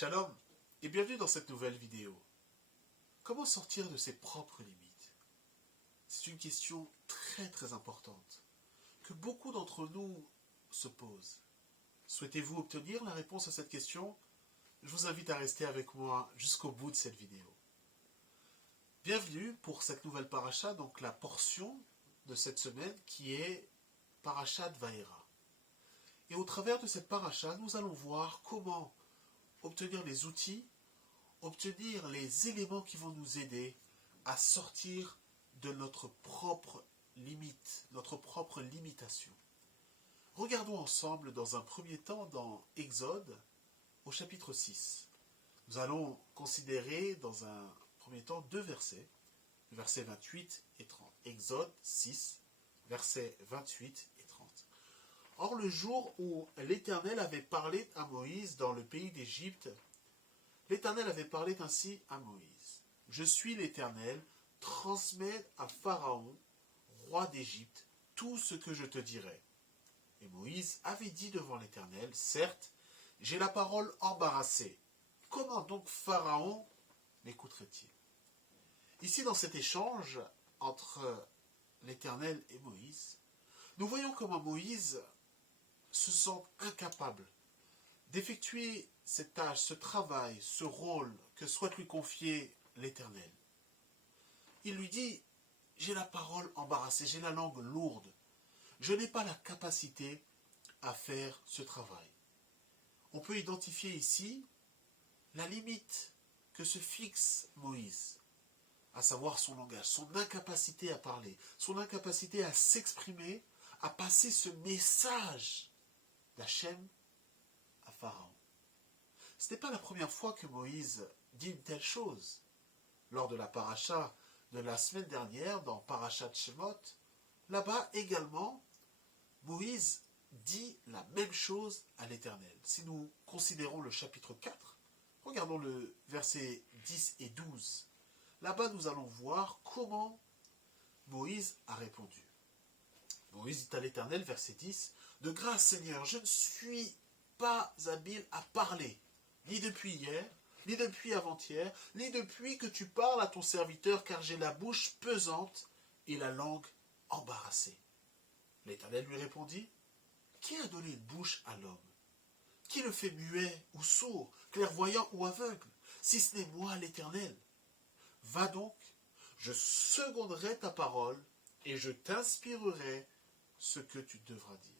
Shalom et bienvenue dans cette nouvelle vidéo. Comment sortir de ses propres limites? C'est une question très importante que beaucoup d'entre nous se posent. Souhaitez-vous obtenir la réponse à cette question? Je vous invite à rester avec moi jusqu'au bout de cette vidéo. Bienvenue pour cette nouvelle paracha, donc la portion de cette semaine qui est Parashat Vaera. Et au travers de cette paracha, nous allons voir comment obtenir les outils, obtenir les éléments qui vont nous aider à sortir de notre propre limite, notre propre limitation. Regardons ensemble dans un premier temps dans Exode au chapitre 6. Nous allons considérer dans un premier temps deux versets, versets 28 et 30. Exode 6, versets 28 et 30. Or, le jour où l'Éternel avait parlé à Moïse dans le pays d'Égypte, l'Éternel avait parlé ainsi à Moïse. « Je suis l'Éternel, transmets à Pharaon, roi d'Égypte, tout ce que je te dirai. » Et Moïse avait dit devant l'Éternel, « Certes, j'ai la parole embarrassée. Comment donc Pharaon m'écouterait-il » Ici, dans cet échange entre l'Éternel et Moïse, nous voyons comment Moïse se sent incapable d'effectuer cette tâche, ce travail, ce rôle que souhaite lui confier l'Éternel. Il lui dit, j'ai la parole embarrassée, j'ai la langue lourde, je n'ai pas la capacité à faire ce travail. On peut identifier ici la limite que se fixe Moïse, à savoir son langage, son incapacité à parler, son incapacité à s'exprimer, à passer ce message d'Hachem à Pharaon. Ce n'est pas la première fois que Moïse dit une telle chose. Lors de la paracha de la semaine dernière, dans Parashat Shemot, là-bas également, Moïse dit la même chose à l'Éternel. Si nous considérons le chapitre 4, regardons le verset 10 et 12. Là-bas, nous allons voir comment Moïse a répondu. Moïse dit à l'Éternel, verset 10, « De grâce, Seigneur, je ne suis pas habile à parler, ni depuis hier, ni depuis avant-hier, ni depuis que tu parles à ton serviteur, car j'ai la bouche pesante et la langue embarrassée. » L'Éternel lui répondit, « Qui a donné une bouche à l'homme? Qui le fait muet ou sourd, clairvoyant ou aveugle, si ce n'est moi, l'Éternel? Va donc, je seconderai ta parole et je t'inspirerai ce que tu devras dire. »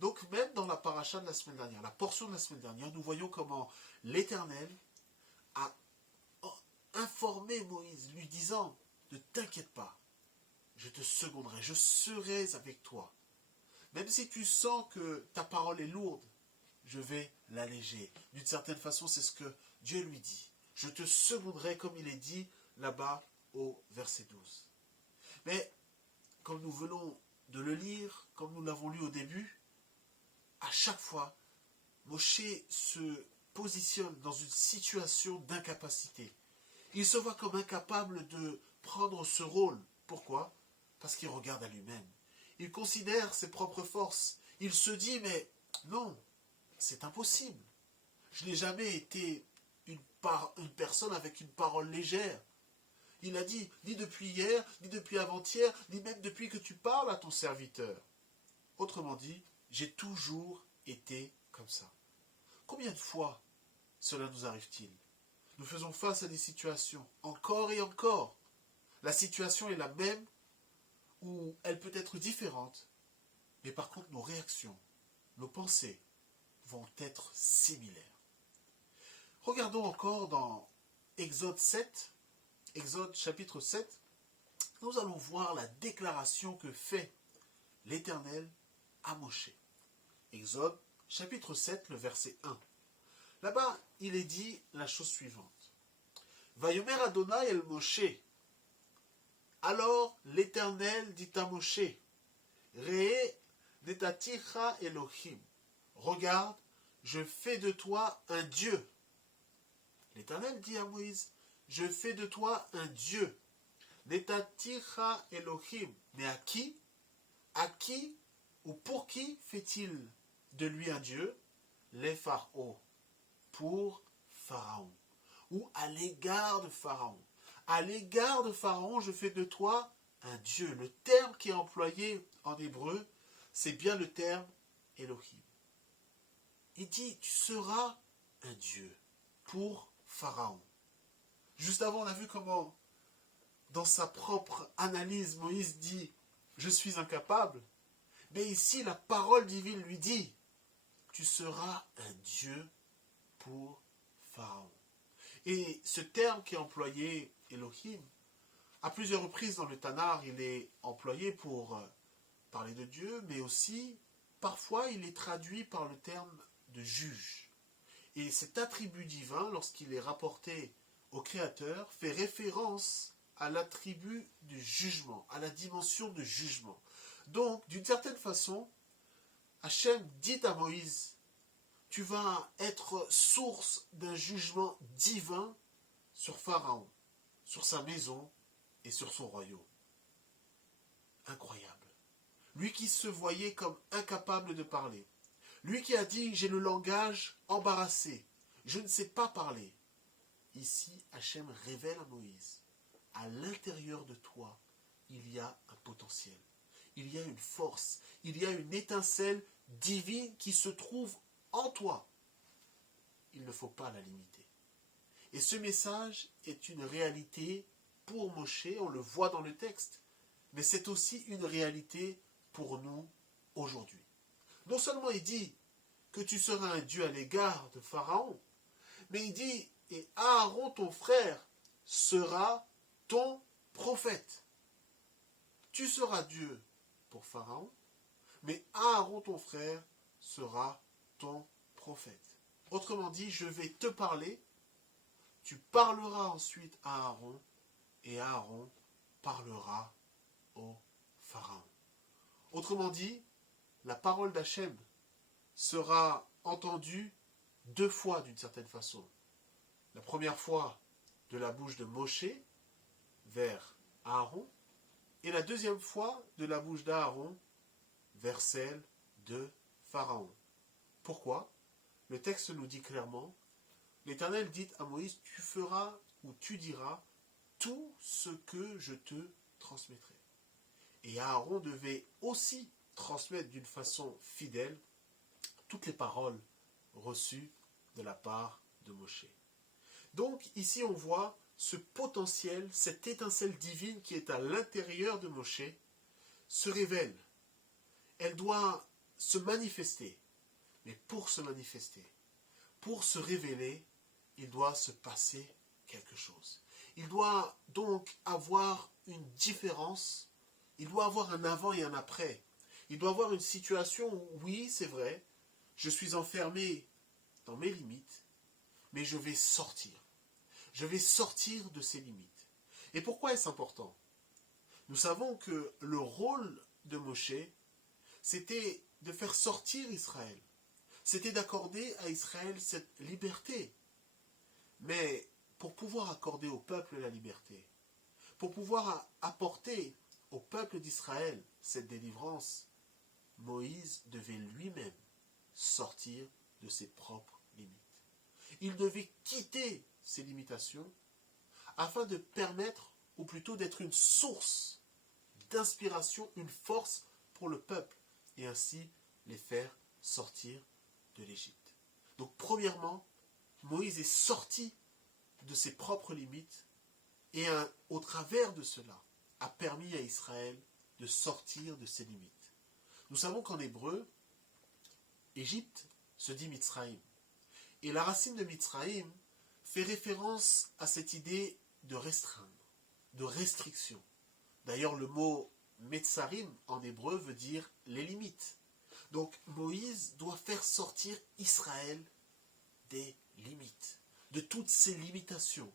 Donc même dans la paracha de la semaine dernière, la portion de la semaine dernière, nous voyons comment l'Éternel a informé Moïse, lui disant, ne t'inquiète pas, je te seconderai, je serai avec toi. Même si tu sens que ta parole est lourde, je vais l'alléger. D'une certaine façon, c'est ce que Dieu lui dit. Je te seconderai comme il est dit là-bas au verset 12. Mais comme nous venons de le lire, comme nous l'avons lu au début, à chaque fois, Moshe se positionne dans une situation d'incapacité. Il se voit comme incapable de prendre ce rôle. Pourquoi? Parce qu'il regarde à lui-même. Il considère ses propres forces. Il se dit, mais non, c'est impossible. Je n'ai jamais été une personne avec une parole légère. Il a dit, ni depuis hier, ni depuis avant-hier, ni même depuis que tu parles à ton serviteur. Autrement dit, j'ai toujours été comme ça. Combien de fois cela nous arrive-t-il? Nous faisons face à des situations, encore et encore. La situation est la même, ou elle peut être différente, mais par contre nos réactions, nos pensées vont être similaires. Regardons encore dans Exode 7, Exode chapitre 7, nous allons voir la déclaration que fait l'Éternel à Moshe. Exode chapitre 7, le verset 1. Là-bas, il est dit la chose suivante. Vayomer Adonai el Moshe. Alors l'Éternel dit à Moshe, Re'e netaticha Elohim. Regarde, je fais de toi un Dieu. L'Éternel dit à Moïse, je fais de toi un Dieu. Netaticha Elohim. Mais à qui? À qui ou pour qui fait-il de lui un Dieu? Les Pharaons. Pour Pharaon ou à l'égard de Pharaon. À l'égard de Pharaon, je fais de toi un Dieu. Le terme qui est employé en hébreu, c'est bien le terme Elohim. Il dit, tu seras un Dieu pour Pharaon. Juste avant, on a vu comment, dans sa propre analyse, Moïse dit, je suis incapable. Mais ici, la parole divine lui dit, tu seras un Dieu pour Pharaon. Et ce terme qui est employé, Elohim, à plusieurs reprises dans le Tanakh, il est employé pour parler de Dieu, mais aussi, parfois, il est traduit par le terme de juge. Et cet attribut divin, lorsqu'il est rapporté au Créateur, fait référence à l'attribut du jugement, à la dimension de jugement. Donc, d'une certaine façon, Hachem dit à Moïse, tu vas être source d'un jugement divin sur Pharaon, sur sa maison et sur son royaume. Incroyable. Lui qui se voyait comme incapable de parler. Lui qui a dit, j'ai le langage embarrassé, je ne sais pas parler. Ici, Hachem révèle à Moïse, à l'intérieur de toi, il y a un potentiel. Il y a une force, il y a une étincelle divine qui se trouve en toi. Il ne faut pas la limiter. Et ce message est une réalité pour Moshe, on le voit dans le texte, mais c'est aussi une réalité pour nous aujourd'hui. Non seulement il dit que tu seras un Dieu à l'égard de Pharaon, mais il dit, et Aaron ton frère sera ton prophète. Tu seras Dieu pour Pharaon, mais Aaron ton frère sera ton prophète. Autrement dit, je vais te parler, tu parleras ensuite à Aaron, et Aaron parlera au Pharaon. Autrement dit, la parole d'Hachem sera entendue deux fois d'une certaine façon. La première fois de la bouche de Moshe vers Aaron, et la deuxième fois de la bouche d'Aaron vers celle de Pharaon. Pourquoi? Le texte nous dit clairement, l'Éternel dit à Moïse, tu feras ou tu diras tout ce que je te transmettrai. Et Aaron devait aussi transmettre d'une façon fidèle toutes les paroles reçues de la part de Moshe. Donc ici on voit ce potentiel, cette étincelle divine qui est à l'intérieur de Moshe se révèle. Elle doit se manifester. Mais pour se manifester, pour se révéler, il doit se passer quelque chose. Il doit donc avoir une différence, il doit avoir un avant et un après. Il doit avoir une situation où, oui, c'est vrai, je suis enfermé dans mes limites, mais je vais sortir. Je vais sortir de ces limites. Et pourquoi est-ce important? Nous savons que le rôle de Moshe, c'était de faire sortir Israël. C'était d'accorder à Israël cette liberté. Mais pour pouvoir accorder au peuple la liberté, pour pouvoir apporter au peuple d'Israël cette délivrance, Moïse devait lui-même sortir de ses propres limites. Il devait quitter ses limitations afin de permettre, ou plutôt d'être une source d'inspiration, une force pour le peuple, et ainsi les faire sortir de l'Égypte. Donc premièrement, Moïse est sorti de ses propres limites et au travers de cela a permis à Israël de sortir de ses limites. Nous savons qu'en hébreu, Égypte se dit Mitzraïm. Et la racine de Mitzraïm fait référence à cette idée de restreindre, de restriction. D'ailleurs, le mot Metzarim en hébreu veut dire les limites. Donc Moïse doit faire sortir Israël des limites, de toutes ces limitations,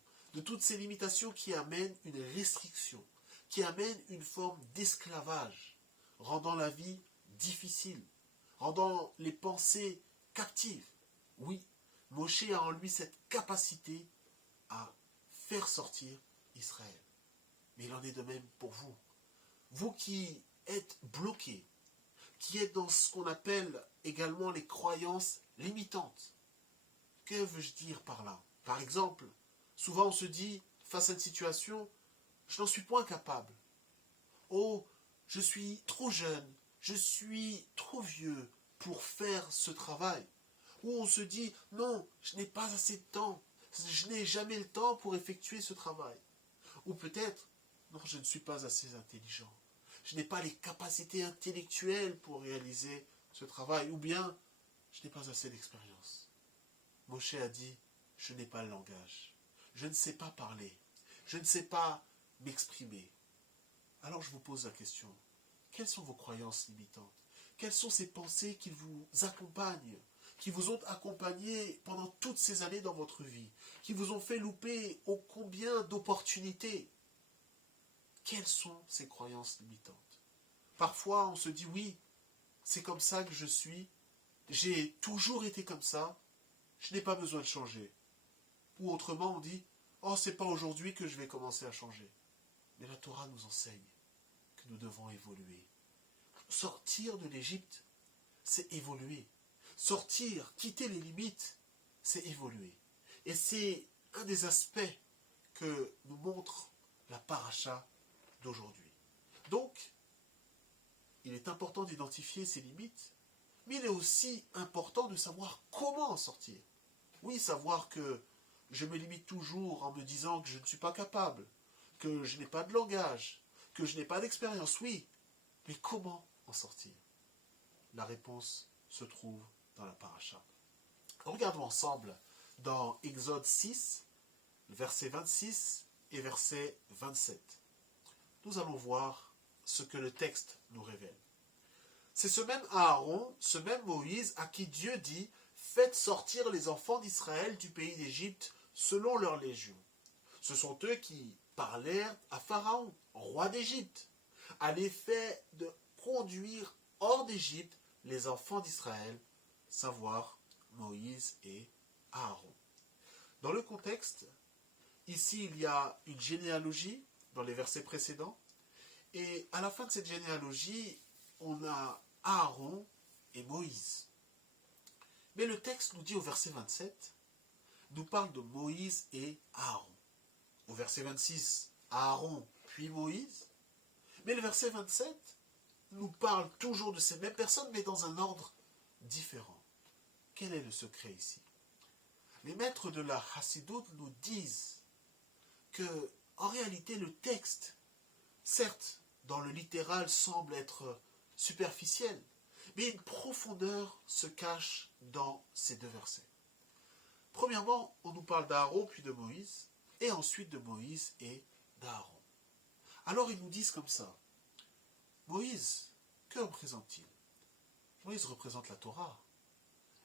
qui amènent une restriction, qui amènent une forme d'esclavage, rendant la vie difficile, rendant les pensées captives. Oui, Moshe a en lui cette capacité à faire sortir Israël. Mais il en est de même pour vous. Vous qui êtes bloqués, qui êtes dans ce qu'on appelle également les croyances limitantes. Que veux-je dire par là? Par exemple, souvent on se dit, face à une situation, je n'en suis point capable. Oh, je suis trop jeune, je suis trop vieux pour faire ce travail. Ou on se dit, non, je n'ai pas assez de temps, je n'ai jamais le temps pour effectuer ce travail. Ou peut-être, non, je ne suis pas assez intelligent, je n'ai pas les capacités intellectuelles pour réaliser ce travail. Ou bien, je n'ai pas assez d'expérience. Moshe a dit, je n'ai pas le langage, je ne sais pas parler, je ne sais pas m'exprimer. Alors je vous pose la question, quelles sont vos croyances limitantes? Quelles sont ces pensées qui vous accompagnent, qui vous ont accompagné pendant toutes ces années dans votre vie, qui vous ont fait louper ô combien d'opportunités? Quelles sont ces croyances limitantes? Parfois on se dit oui, c'est comme ça que je suis, j'ai toujours été comme ça, je n'ai pas besoin de changer. Ou autrement on dit, oh c'est pas aujourd'hui que je vais commencer à changer. Mais la Torah nous enseigne que nous devons évoluer. Sortir de l'Égypte, c'est évoluer. Sortir, quitter les limites, c'est évoluer. Et c'est un des aspects que nous montre la paracha d'aujourd'hui. Donc, il est important d'identifier ces limites, mais il est aussi important de savoir comment en sortir. Oui, savoir que je me limite toujours en me disant que je ne suis pas capable, que je n'ai pas de langage, que je n'ai pas d'expérience, oui, mais comment en sortir? La réponse se trouve dans la paracha. Regardons ensemble dans Exode 6, versets 26 et verset 27. Nous allons voir ce que le texte nous révèle. C'est ce même Aaron, ce même Moïse, à qui Dieu dit « Faites sortir les enfants d'Israël du pays d'Égypte selon leur légion. » Ce sont eux qui parlèrent à Pharaon, roi d'Égypte, à l'effet de conduire hors d'Égypte les enfants d'Israël, savoir Moïse et Aaron. Dans le contexte, ici il y a une généalogie dans les versets précédents, et à la fin de cette généalogie, on a Aaron et Moïse. Mais le texte nous dit au verset 27, nous parle de Moïse et Aaron. Au verset 26, Aaron puis Moïse. Mais le verset 27 nous parle toujours de ces mêmes personnes, mais dans un ordre différent. Quel est le secret ici? Les maîtres de la Chassidoute nous disent que, en réalité, le texte, certes, dans le littéral, semble être superficiel, mais une profondeur se cache dans ces deux versets. Premièrement, on nous parle d'Aaron puis de Moïse, et ensuite de Moïse et d'Aaron. Alors ils nous disent comme ça, Moïse, que représente-t-il? Moïse représente la Torah.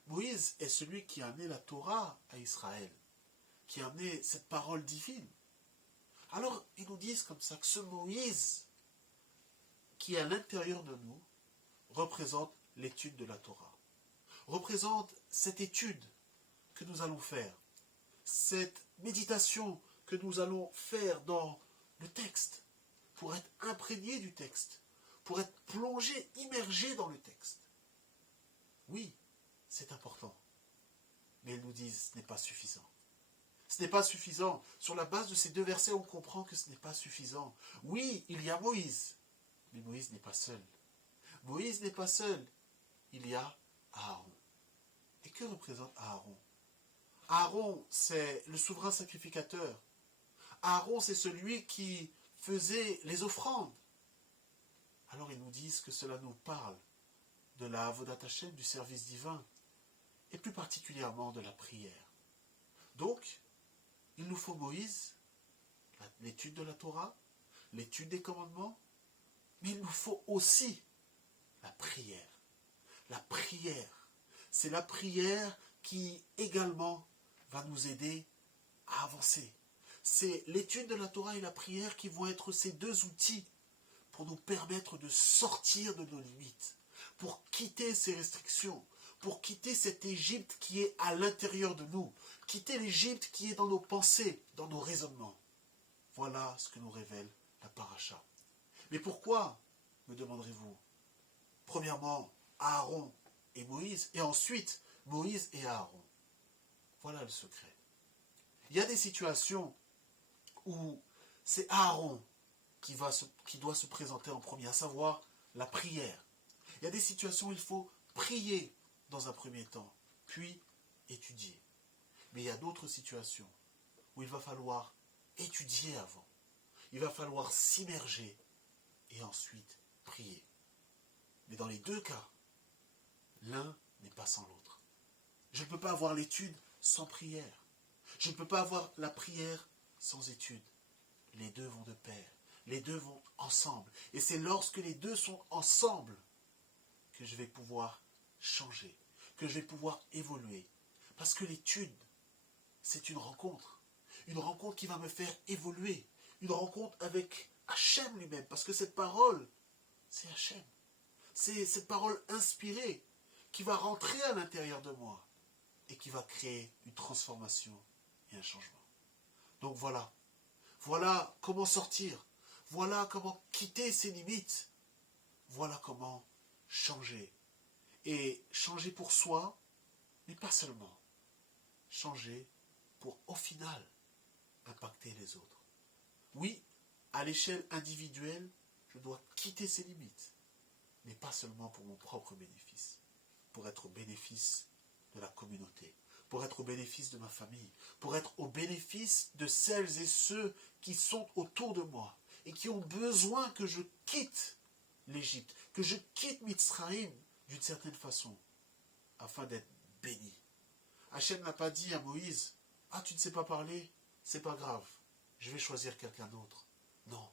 Moïse est celui qui a amené la Torah à Israël, qui a amené cette parole divine. Alors ils nous disent comme ça que ce Moïse qui est à l'intérieur de nous représente l'étude de la Torah, représente cette étude que nous allons faire, cette méditation que nous allons faire dans le texte, pour être imprégné du texte, pour être plongé, immergé dans le texte. Oui, c'est important, mais ils nous disent ce n'est pas suffisant. Ce n'est pas suffisant. Sur la base de ces deux versets, on comprend que ce n'est pas suffisant. Oui, il y a Moïse, mais Moïse n'est pas seul. Moïse n'est pas seul. Il y a Aaron. Et que représente Aaron? Aaron, c'est le souverain sacrificateur. Aaron, c'est celui qui faisait les offrandes. Alors ils nous disent que cela nous parle de la Avodat Hashem, du service divin, et plus particulièrement de la prière. Donc, il nous faut Moïse, l'étude de la Torah, l'étude des commandements, mais il nous faut aussi la prière. La prière, c'est la prière qui également va nous aider à avancer. C'est l'étude de la Torah et la prière qui vont être ces deux outils pour nous permettre de sortir de nos limites, pour quitter ces restrictions, pour quitter cette Égypte qui est à l'intérieur de nous, quitter l'Égypte qui est dans nos pensées, dans nos raisonnements. Voilà ce que nous révèle la paracha. Mais pourquoi, me demanderez-vous? Premièrement, Aaron et Moïse, et ensuite Moïse et Aaron. Voilà le secret. Il y a des situations où c'est Aaron qui doit se présenter en premier, à savoir la prière. Il y a des situations où il faut prier dans un premier temps, puis étudier. Mais il y a d'autres situations où il va falloir étudier avant. Il va falloir s'immerger et ensuite prier. Mais dans les deux cas, l'un n'est pas sans l'autre. Je ne peux pas avoir l'étude sans prière. Je ne peux pas avoir la prière sans étude. Les deux vont de pair. Les deux vont ensemble. Et c'est lorsque les deux sont ensemble que je vais pouvoir changer, que je vais pouvoir évoluer. Parce que l'étude, c'est une rencontre. Une rencontre qui va me faire évoluer. Une rencontre avec Hachem lui-même. Parce que cette parole, c'est Hachem. C'est cette parole inspirée qui va rentrer à l'intérieur de moi et qui va créer une transformation et un changement. Donc voilà. Voilà comment sortir. Voilà comment quitter ses limites. Voilà comment changer. Et changer pour soi, mais pas seulement. Changer pour, au final, impacter les autres. Oui, à l'échelle individuelle, je dois quitter ses limites, mais pas seulement pour mon propre bénéfice, pour être au bénéfice de la communauté, pour être au bénéfice de ma famille, pour être au bénéfice de celles et ceux qui sont autour de moi et qui ont besoin que je quitte l'Égypte, que je quitte Mitzraïm d'une certaine façon, afin d'être béni. Hachem n'a pas dit à Moïse, « Ah, tu ne sais pas parler, c'est pas grave, je vais choisir quelqu'un d'autre. » Non,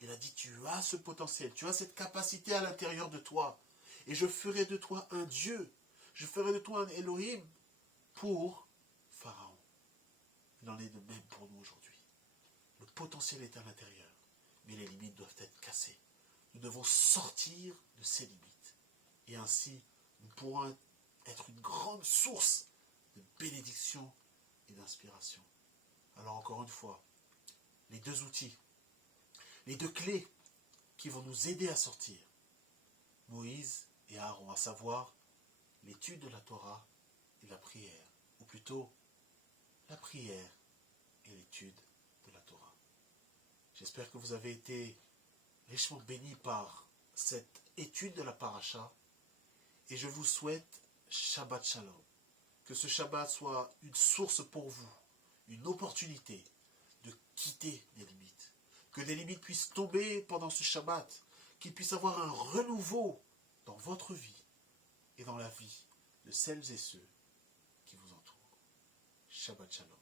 il a dit, tu as ce potentiel, tu as cette capacité à l'intérieur de toi, et je ferai de toi un Dieu, je ferai de toi un Elohim pour Pharaon. Il en est de même pour nous aujourd'hui. Le potentiel est à l'intérieur, mais les limites doivent être cassées. Nous devons sortir de ces limites, et ainsi nous pourrons être une grande source de bénédiction et d'inspiration. Alors encore une fois, les deux outils, les deux clés qui vont nous aider à sortir, Moïse et Aaron, à savoir l'étude de la Torah et la prière, ou plutôt la prière et l'étude de la Torah. J'espère que vous avez été richement bénis par cette étude de la paracha et je vous souhaite Shabbat Shalom. Que ce Shabbat soit une source pour vous, une opportunité de quitter les limites. Que des limites puissent tomber pendant ce Shabbat, qu'il puisse avoir un renouveau dans votre vie et dans la vie de celles et ceux qui vous entourent. Shabbat Shalom.